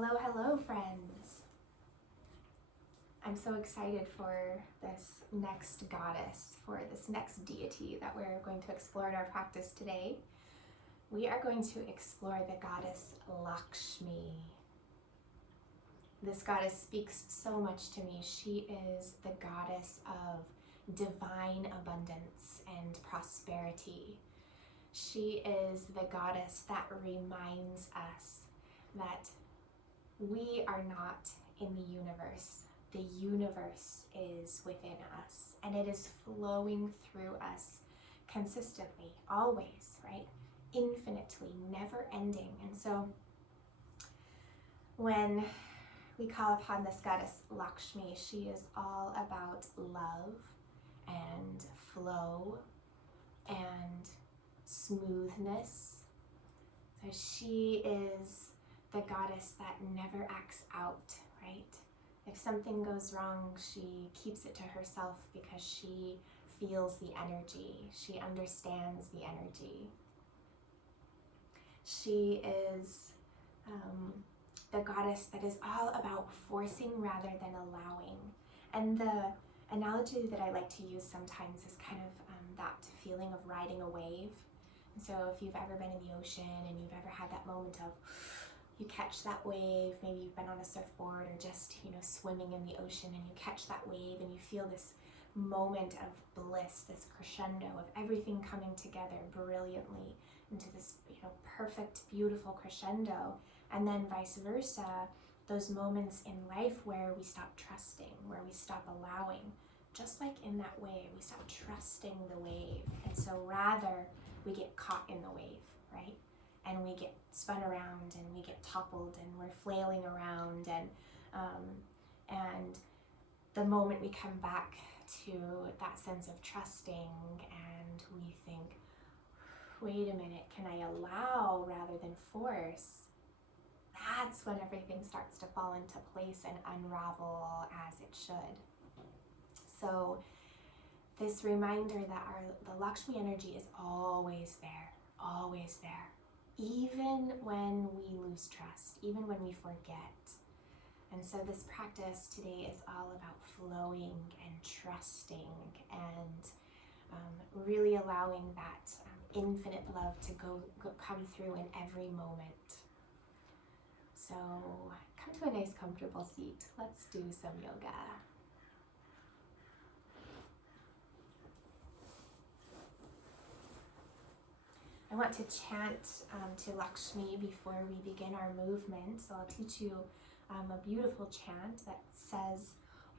Hello, hello, friends. I'm so excited for this next goddess, for this next deity that we're going to explore in our practice today. We are going to explore the goddess Lakshmi. This goddess speaks so much to me. She is the goddess of divine abundance and prosperity. She is the goddess that reminds us that we are not in the universe. The universe is within us, and it is flowing through us consistently, always, right? Infinitely, never ending. And so when we call upon this goddess Lakshmi, she is all about love and flow and smoothness. So she is the goddess that never acts out, right? If something goes wrong, she keeps it to herself because she feels the energy. She understands the energy. She is the goddess that is all about forcing rather than allowing. And the analogy that I like to use sometimes is kind of that feeling of riding a wave. And so if you've ever been in the ocean and you've ever had that moment of you catch that wave, maybe you've been on a surfboard or just, swimming in the ocean, and you catch that wave and you feel this moment of bliss, this crescendo of everything coming together brilliantly into this, perfect, beautiful crescendo. And then vice versa, those moments in life where we stop trusting, where we stop allowing, just like in that wave, we stop trusting the wave. And so rather, we get caught in the wave, right? And we get spun around and we get toppled and we're flailing around, and the moment we come back to that sense of trusting and we think, wait a minute, can I allow rather than force? That's when everything starts to fall into place and unravel as it should. So this reminder that the Lakshmi energy is always there, always there. Even when we lose trust, even when we forget. And so this practice today is all about flowing and trusting and really allowing that infinite love to come through in every moment. So come to a nice comfortable seat. Let's do some yoga. I want to chant to Lakshmi before we begin our movement. So I'll teach you a beautiful chant that says,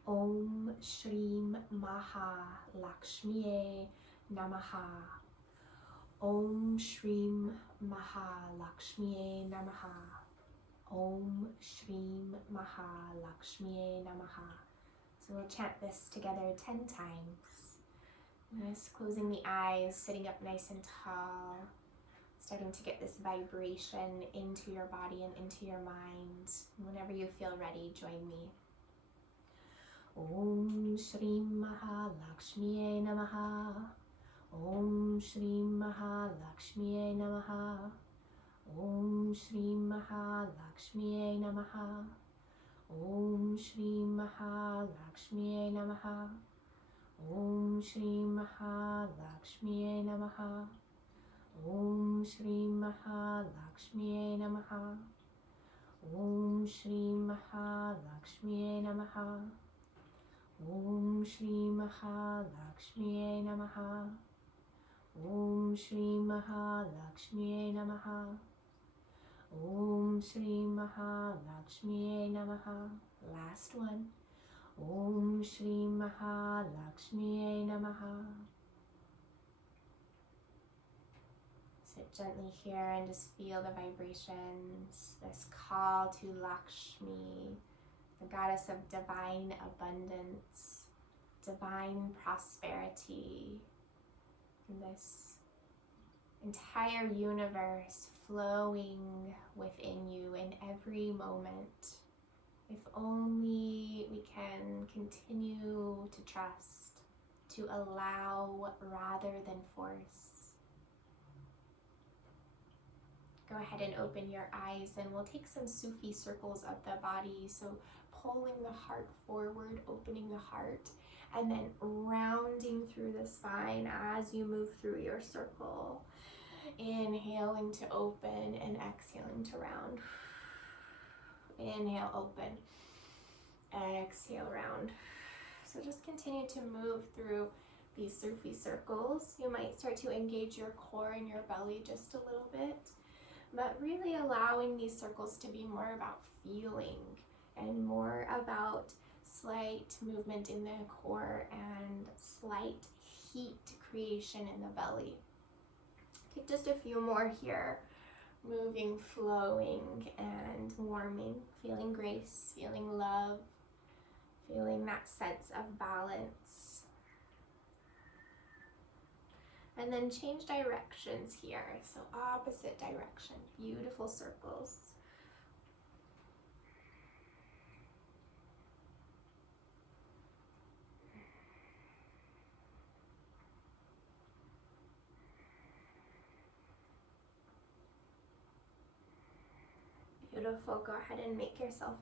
Om Shrim Maha Lakshmiye Namaha. Om Shrim Maha Lakshmiye Namaha. Om Shrim Maha Lakshmiye Namaha. So we'll chant this together 10 times. Just closing the eyes, sitting up nice and tall, starting to get this vibration into your body and into your mind. Whenever you feel ready, join me. Om Shrim Maha Lakshmiye Namaha. Om Shrim Maha Lakshmiye Namaha. Om Shrim Maha Lakshmiye Namaha. Om Shrim Maha Lakshmiye Namaha. Om Shri Maha Lakshmiye Namaha. Om Shri Maha Lakshmiye Namaha. Om Shri Maha Lakshmiye Namaha. Om Shri Maha Lakshmiye Namaha. Om Shri Maha Lakshmiye Namaha. Om Shri Maha Lakshmiye Namaha. Last one. Om Shri Maha Lakshmiye Namaha. Sit gently here and just feel the vibrations, this call to Lakshmi, the goddess of divine abundance, divine prosperity, and this entire universe flowing within you in every moment. If only we can continue to trust, to allow rather than force. Go ahead and open your eyes, and we'll take some Sufi circles of the body. So pulling the heart forward, opening the heart, and then rounding through the spine as you move through your circle. Inhaling to open and exhaling to round. Inhale, open. Exhale, round. So just continue to move through these Sufi circles. You might start to engage your core and your belly just a little bit, but really allowing these circles to be more about feeling and more about slight movement in the core and slight heat creation in the belly. Take just a few more here. Moving, flowing, and warming. Feeling grace, feeling love, feeling that sense of balance. And then change directions here. So opposite direction. Beautiful circles. Beautiful. Go ahead and make yourself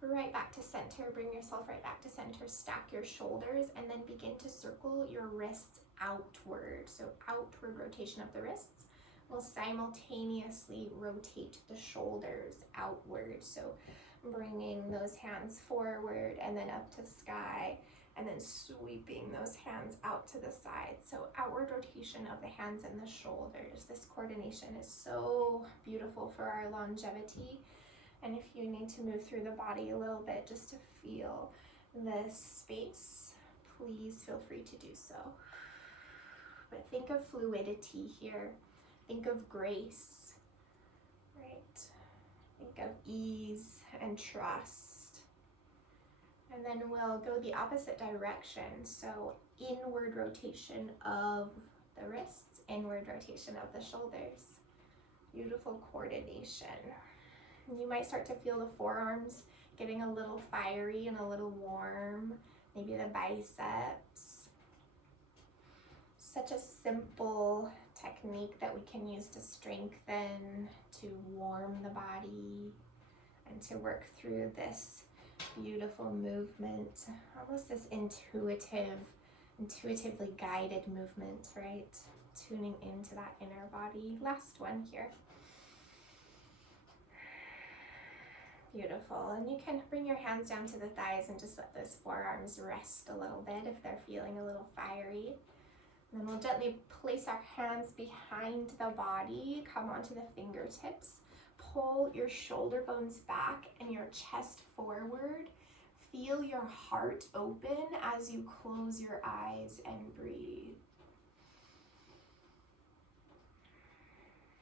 right back to center. Bring yourself right back to center. Stack your shoulders and then begin to circle your wrists outward. So outward rotation of the wrists will simultaneously rotate the shoulders outward. So bringing those hands forward and then up to the sky, and then sweeping those hands out to the side. So outward rotation of the hands and the shoulders. This coordination is so beautiful for our longevity. And if you need to move through the body a little bit just to feel this space, please feel free to do so. But think of fluidity here. Think of grace, right? Think of ease and trust. And then we'll go the opposite direction. So inward rotation of the wrists, inward rotation of the shoulders. Beautiful coordination. You might start to feel the forearms getting a little fiery and a little warm. Maybe the biceps. Such a simple technique that we can use to strengthen, to warm the body, and to work through this beautiful movement, almost this intuitively guided movement, right? Tuning into that inner body. Last one here. Beautiful. And you can bring your hands down to the thighs and just let those forearms rest a little bit if they're feeling a little fiery. And then we'll gently place our hands behind the body, come onto the fingertips. Pull your shoulder bones back and your chest forward. Feel your heart open as you close your eyes and breathe.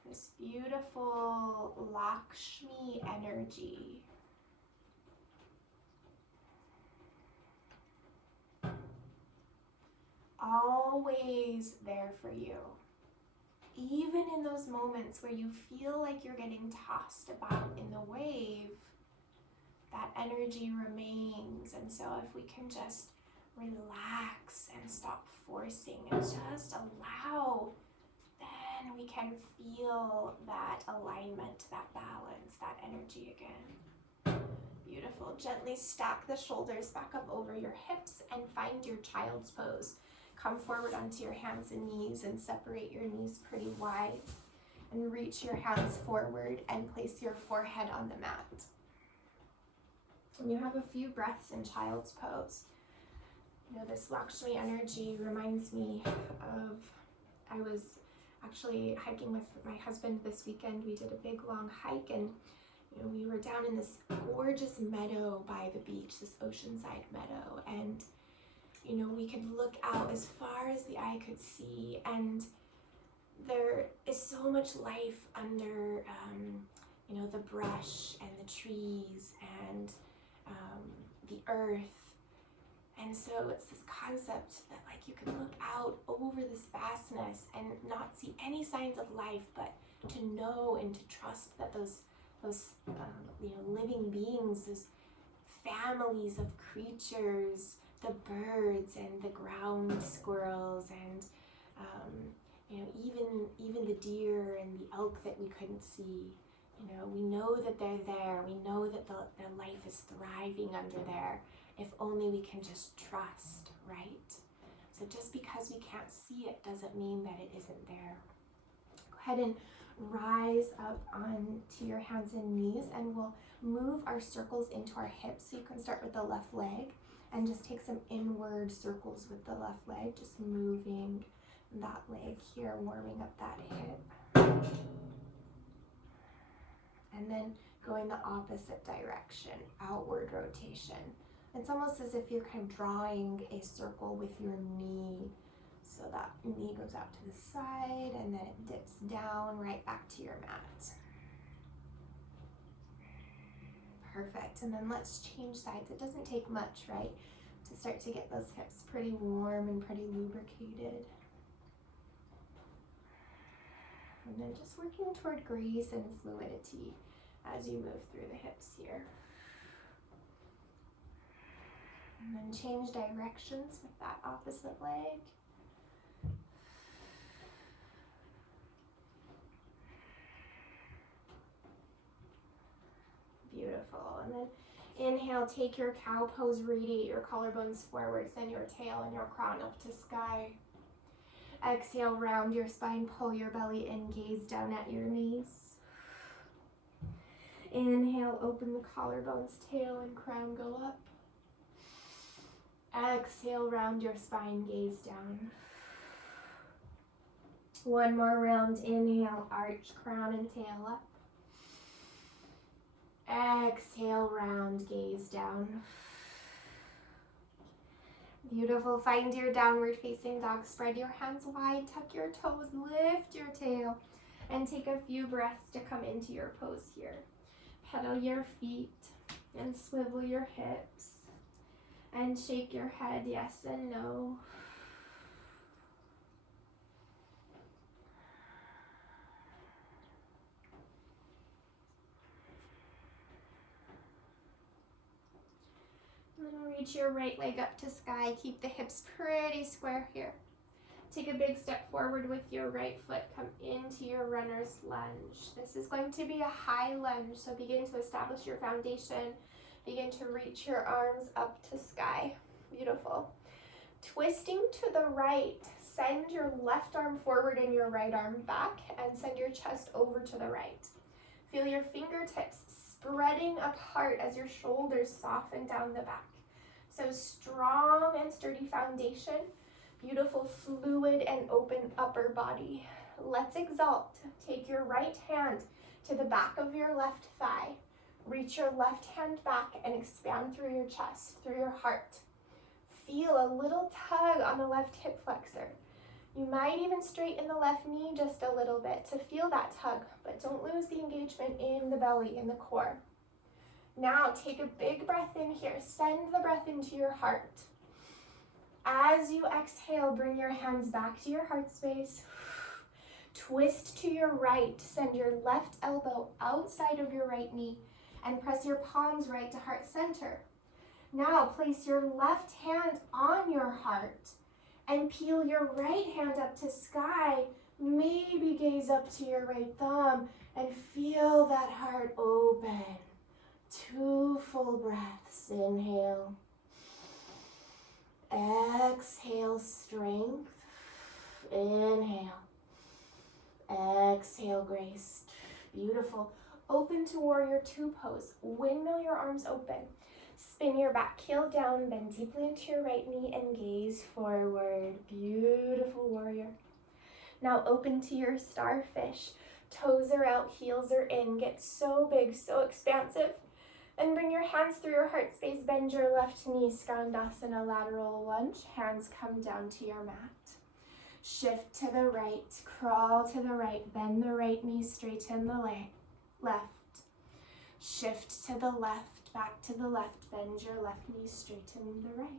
This beautiful Lakshmi energy. Always there for you. Even in those moments where you feel like you're getting tossed about in the wave, that energy remains. And so if we can just relax and stop forcing and just allow, then we can feel that alignment, that balance, that energy again. Beautiful. Gently stack the shoulders back up over your hips and find your child's pose. Come forward onto your hands and knees and separate your knees pretty wide. And reach your hands forward and place your forehead on the mat. And you have a few breaths in child's pose. You know, this Lakshmi energy reminds me of, I was actually hiking with my husband this weekend. We did a big long hike, and you know, we were down in this gorgeous meadow by the beach, this oceanside meadow, and you know, we could look out as far as the eye could see, and there is so much life under, you know, the brush and the trees and the earth. And so it's this concept that like you can look out over this vastness and not see any signs of life, but to know and to trust that those you know, living beings, those families of creatures, the birds and the ground squirrels and you know, even even the deer and the elk that we couldn't see. We know that they're there. We know that their life is thriving under there. If only we can just trust, right? So just because we can't see it doesn't mean that it isn't there. Go ahead and rise up onto your hands and knees, and we'll move our circles into our hips. So you can start with the left leg and just take some inward circles with the left leg, just moving that leg here, warming up that hip. And then going the opposite direction, outward rotation. It's almost as if you're kind of drawing a circle with your knee. So that knee goes out to the side and then it dips down right back to your mat. Perfect. And then let's change sides. It doesn't take much, right, to start to get those hips pretty warm and pretty lubricated. And then just working toward grace and fluidity as you move through the hips here. And then change directions with that opposite leg. Beautiful. And then inhale, take your cow pose, radiate your collarbones forward, send your tail and your crown up to sky. Exhale, round your spine, pull your belly in, gaze down at your knees. Inhale, open the collarbones, tail and crown go up. Exhale, round your spine, gaze down. One more round, inhale, arch, crown and tail up. Exhale, round, gaze down. Beautiful. Find your downward facing dog. Spread your hands wide, tuck your toes, lift your tail, and take a few breaths to come into your pose here. Pedal your feet and swivel your hips and shake your head yes and no. And then reach your right leg up to sky. Keep the hips pretty square here. Take a big step forward with your right foot. Come into your runner's lunge. This is going to be a high lunge, so begin to establish your foundation. Begin to reach your arms up to sky. Beautiful. Twisting to the right, send your left arm forward and your right arm back, and send your chest over to the right. Feel your fingertips spreading apart as your shoulders soften down the back. So strong and sturdy foundation, beautiful fluid and open upper body. Let's exalt. Take your right hand to the back of your left thigh. Reach your left hand back and expand through your chest, through your heart. Feel a little tug on the left hip flexor. You might even straighten the left knee just a little bit to feel that tug, but don't lose the engagement in the belly, in the core. Now take a big breath in here. Send the breath into your heart. As you exhale, bring your hands back to your heart space. Twist to your right. Send your left elbow outside of your right knee and press your palms right to heart center. Now place your left hand on your heart and peel your right hand up to sky. Maybe gaze up to your right thumb and feel that heart open. 2 full breaths. Inhale. Exhale, strength. Inhale. Exhale, grace. Beautiful. Open to warrior 2 pose. Windmill your arms open. Spin your back heel down, bend deeply into your right knee and gaze forward. Beautiful warrior. Now open to your starfish. Toes are out, heels are in. Get so big, so expansive. And bring your hands through your heart space. Bend your left knee, Skandasana lateral lunge. Hands come down to your mat. Shift to the right, crawl to the right. Bend the right knee, straighten the left. Shift to the left, back to the left. Bend your left knee, straighten the right.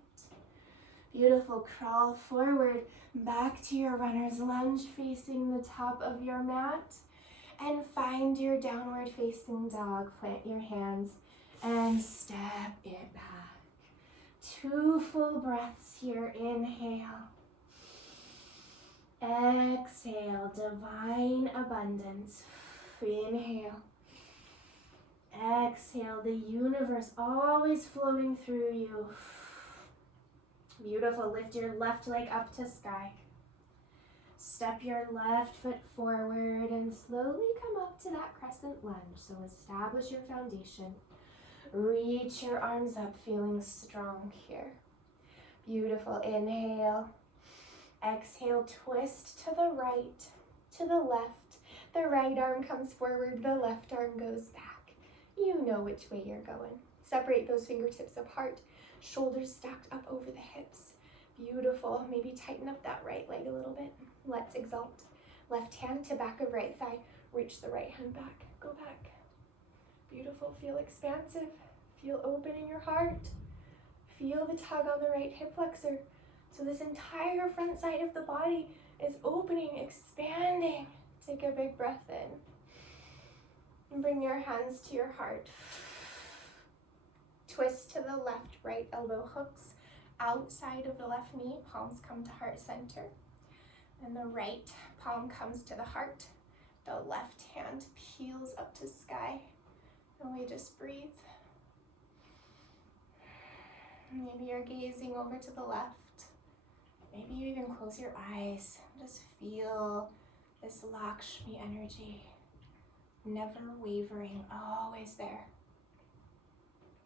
Beautiful. Crawl forward, back to your runner's lunge, facing the top of your mat. And find your downward facing dog. Plant your hands and step it back. 2 full breaths here. Inhale. Exhale, divine abundance. Inhale. Exhale, the universe always flowing through you. Beautiful. Lift your left leg up to sky. Step your left foot forward and slowly come up to that crescent lunge. So establish your foundation. Reach your arms up, feeling strong here. Beautiful. Inhale. Exhale, twist to the right, to the left. The right arm comes forward, the left arm goes back. You know which way you're going. Separate those fingertips apart, shoulders stacked up over the hips. Beautiful. Maybe tighten up that right leg a little bit. Let's exalt. Left hand to back of right thigh. Reach the right hand back. Go back. Beautiful. Feel expansive. Feel open in your heart. Feel the tug on the right hip flexor. So this entire front side of the body is opening, expanding. Take a big breath in. And bring your hands to your heart. Twist to the left, right elbow hooks outside of the left knee. Palms come to heart center. And the right palm comes to the heart. The left hand peels up to sky. And we just breathe. Maybe you're gazing over to the left. Maybe you even close your eyes. Just feel this Lakshmi energy. Never wavering, always there.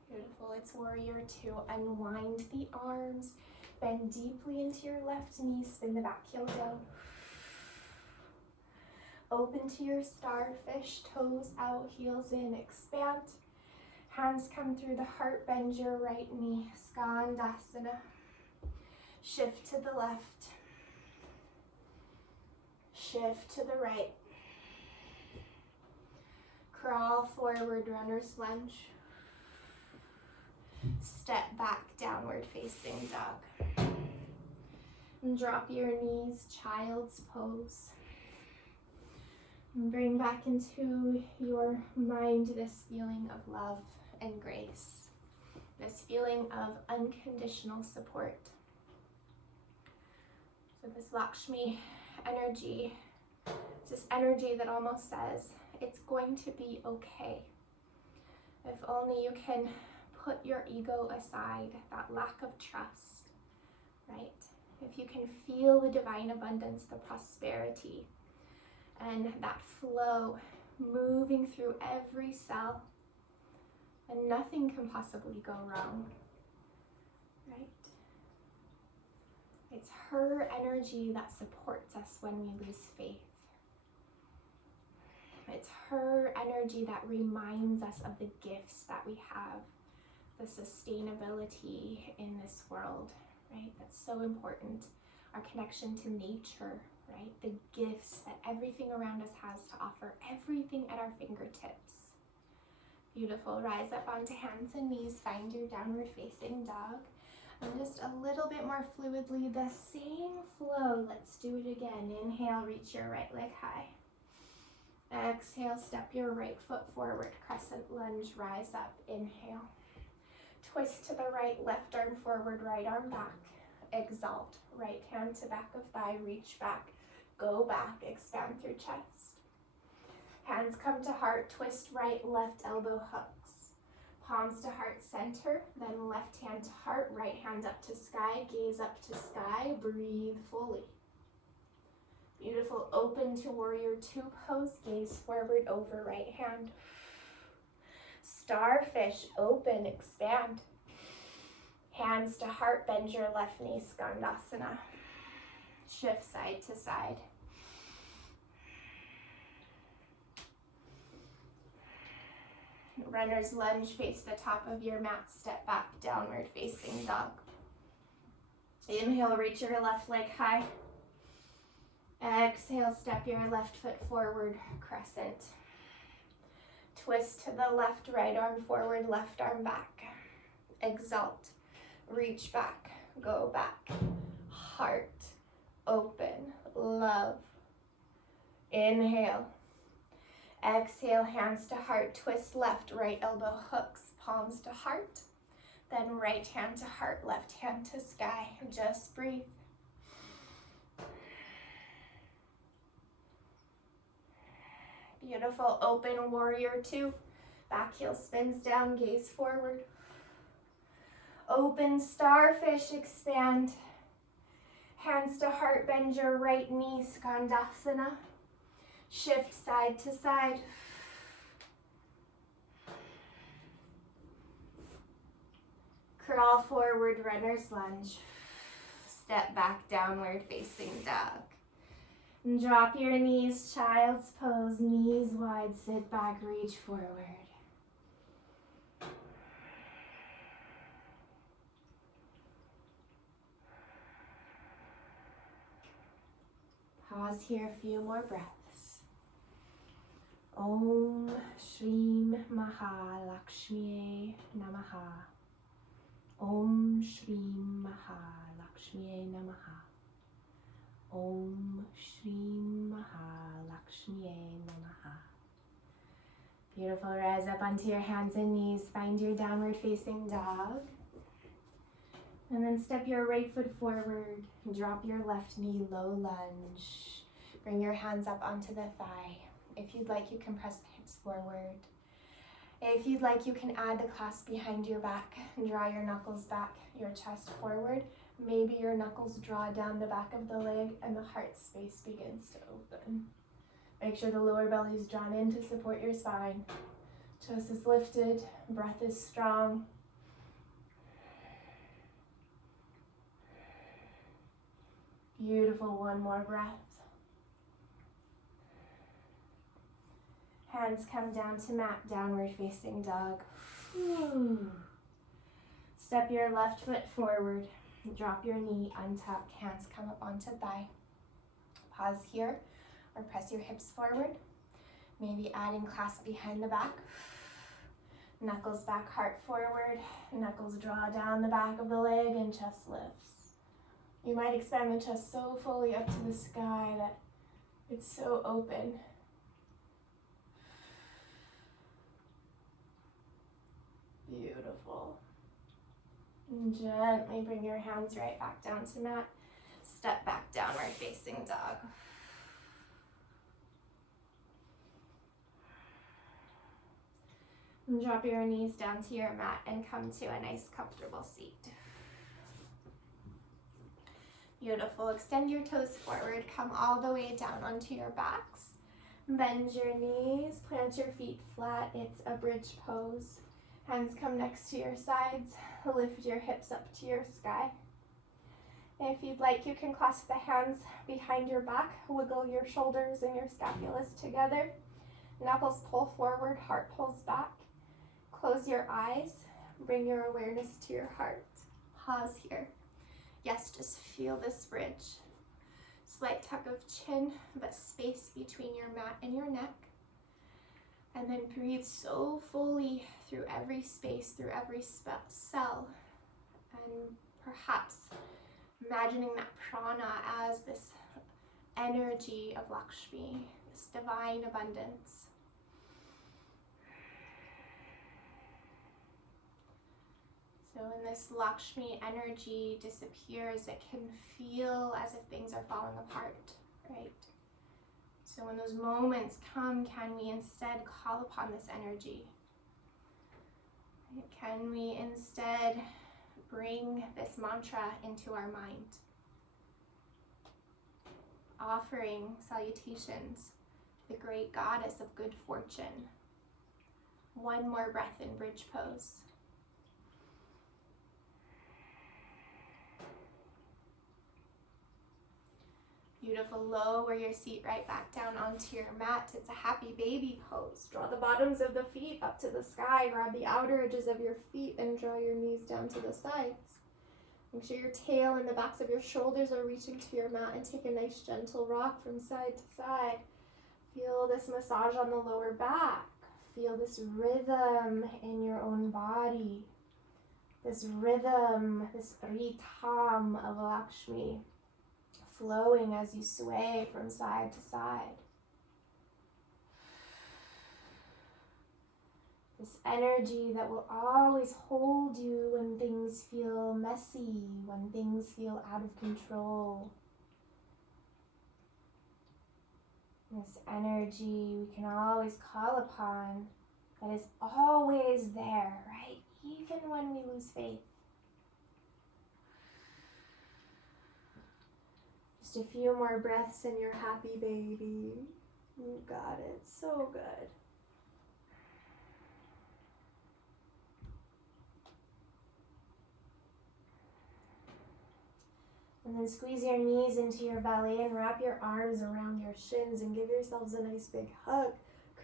Beautiful. It's warrior two. Unwind the arms. Bend deeply into your left knee. Spin the back heel down. Open to your starfish. Toes out, heels in. Expand. Hands come through the heart. Bend your right knee. Skandasana. Shift to the left. Shift to the right. Crawl forward, runner's lunge. Step back, downward facing dog. And drop your knees, child's pose. And bring back into your mind this feeling of love and grace. This feeling of unconditional support. So this Lakshmi energy, this energy that almost says, it's going to be okay. If only you can put your ego aside, that lack of trust, right? If you can feel the divine abundance, the prosperity, and that flow moving through every cell, and nothing can possibly go wrong, right? It's her energy that supports us when we lose faith. It's her energy that reminds us of the gifts that we have, the sustainability in this world, right? That's so important. Our connection to nature, right? The gifts that everything around us has to offer, everything at our fingertips. Beautiful. Rise up onto hands and knees. Find your downward facing dog. And just a little bit more fluidly, the same flow. Let's do it again. Inhale, reach your right leg high. Exhale, step your right foot forward. Crescent lunge, rise up. Inhale. Twist to the right, left arm forward, right arm back. Exalt. Right hand to back of thigh, reach back. Go back, expand through chest. Hands come to heart, twist right, left elbow hooks. Palms to heart center, then left hand to heart, right hand up to sky, gaze up to sky, breathe fully. Beautiful, open to warrior two pose, gaze forward over right hand. Starfish, open, expand. Hands to heart, bend your left knee, Skandasana. Shift side to side. Runner's lunge, face the top of your mat, step back, downward facing dog. Inhale, reach your left leg high. Exhale, step your left foot forward, crescent. Twist to the left, right arm forward, left arm back. Exalt, reach back, go back. Heart, open, love. Inhale. Exhale, hands to heart, twist left, right elbow hooks, palms to heart. Then right hand to heart, left hand to sky. Just breathe. Beautiful. Open warrior two. Back heel spins down, gaze forward. Open starfish, expand. Hands to heart, bend your right knee, Skandasana. Shift side to side. Crawl forward, runner's lunge. Step back, downward facing dog. And drop your knees, child's pose, knees wide, sit back, reach forward. Pause here, a few more breaths. Om Shrim Maha Lakshmi Namaha. Om Shrim Maha Lakshmi Namaha. Om Shrim Maha Lakshmi Namaha. Beautiful. Rise up onto your hands and knees. Find your downward facing dog. And then step your right foot forward. Drop your left knee, low lunge. Bring your hands up onto the thigh. If you'd like, you can press the hips forward. If you'd like, you can add the clasp behind your back and draw your knuckles back, your chest forward. Maybe your knuckles draw down the back of the leg and the heart space begins to open. Make sure the lower belly is drawn in to support your spine. Chest is lifted, breath is strong. Beautiful, one more breath. Hands come down to mat, downward facing dog. Step your left foot forward. Drop your knee, untuck, hands come up onto thigh. Pause here or press your hips forward. Maybe adding clasp behind the back. Knuckles back, heart forward. Knuckles draw down the back of the leg and chest lifts. You might expand the chest so fully up to the sky that it's so open. Beautiful. And gently bring your hands right back down to mat. Step back, downward facing dog. And drop your knees down to your mat and come to a nice comfortable seat. Beautiful. Extend your toes forward. Come all the way down onto your backs. Bend your knees. Plant your feet flat. It's a bridge pose. Hands come next to your sides. Lift your hips up to your sky. If you'd like, you can clasp the hands behind your back. Wiggle your shoulders and your scapulas together. Knuckles pull forward, heart pulls back. Close your eyes. Bring your awareness to your heart. Pause here. Yes, just feel this bridge. Slight tuck of chin, but space between your mat and your neck. And then breathe so fully through every space, through every cell. And perhaps imagining that prana as this energy of Lakshmi, this divine abundance. So when this Lakshmi energy disappears, it can feel as if things are falling apart, right? So when those moments come, can we instead call upon this energy? Can we instead bring this mantra into our mind? Offering salutations to the great goddess of good fortune. One more breath in bridge pose. Beautiful. Lower your seat right back down onto your mat. It's a happy baby pose. Draw the bottoms of the feet up to the sky. Grab the outer edges of your feet and draw your knees down to the sides. Make sure your tail and the backs of your shoulders are reaching to your mat, and take a nice gentle rock from side to side. Feel this massage on the lower back. Feel this rhythm in your own body. This rhythm, this rhythm of Lakshmi, flowing as you sway from side to side. This energy that will always hold you when things feel messy, when things feel out of control. This energy we can always call upon, that is always there, right? Even when we lose faith. Just a few more breaths and you're happy, baby. You got it. So good. And then squeeze your knees into your belly and wrap your arms around your shins and give yourselves a nice big hug.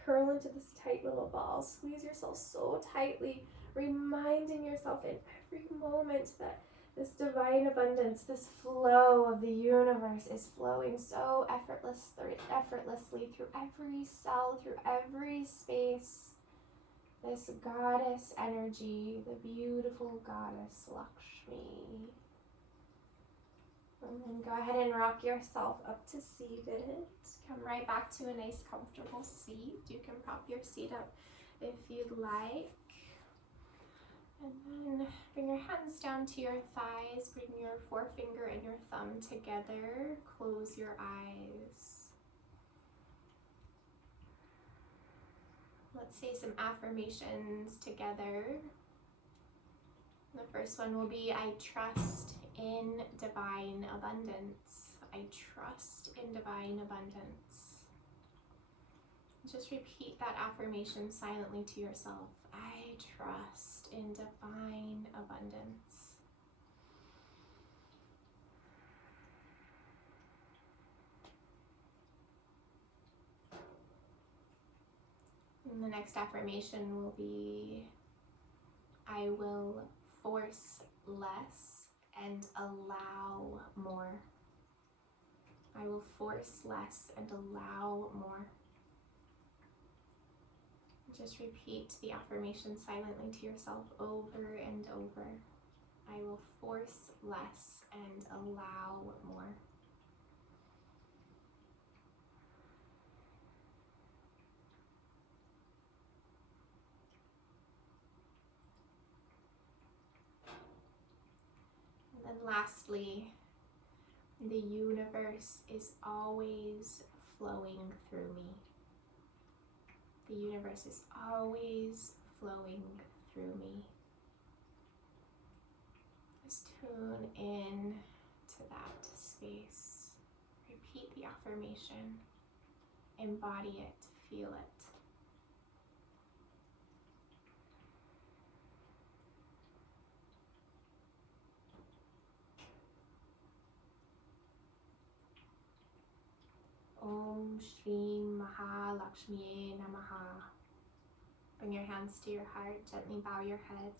Curl into this tight little ball. Squeeze yourself so tightly, reminding yourself in every moment that this divine abundance, this flow of the universe is flowing so effortlessly through every cell, through every space. This goddess energy, the beautiful goddess Lakshmi. And then go ahead and rock yourself up to seated. Come right back to a nice comfortable seat. You can prop your seat up if you'd like. And then bring your hands down to your thighs. Bring your forefinger and your thumb together. Close your eyes. Let's say some affirmations together. The first one will be, I trust in divine abundance. I trust in divine abundance. Just repeat that affirmation silently to yourself. I trust in divine abundance. And the next affirmation will be, I will force less and allow more. I will force less and allow more. Just repeat the affirmation silently to yourself over and over. I will force less and allow more. And then lastly, the universe is always flowing through me. The universe is always flowing through me. Just tune in to that space. Repeat the affirmation. Embody it. Feel it. Om Shri Maha Lakshmi Namaha. Bring your hands to your heart. Gently bow your head.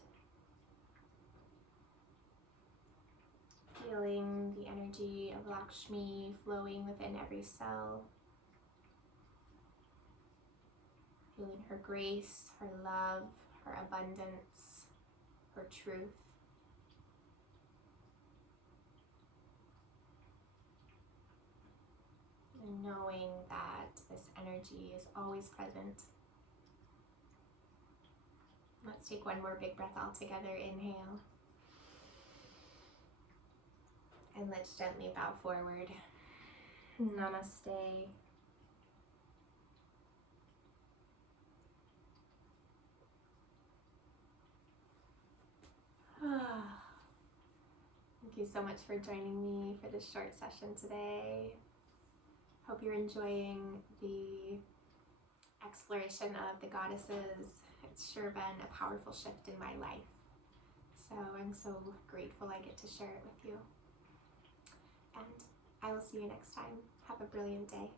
Feeling the energy of Lakshmi flowing within every cell. Feeling her grace, her love, her abundance, her truth. And knowing that this energy is always present. Let's take one more big breath all together. Inhale. And let's gently bow forward. Namaste. Thank you so much for joining me for this short session today. Hope you're enjoying the exploration of the goddesses. It's sure been a powerful shift in my life. So I'm so grateful I get to share it with you. And I will see you next time. Have a brilliant day.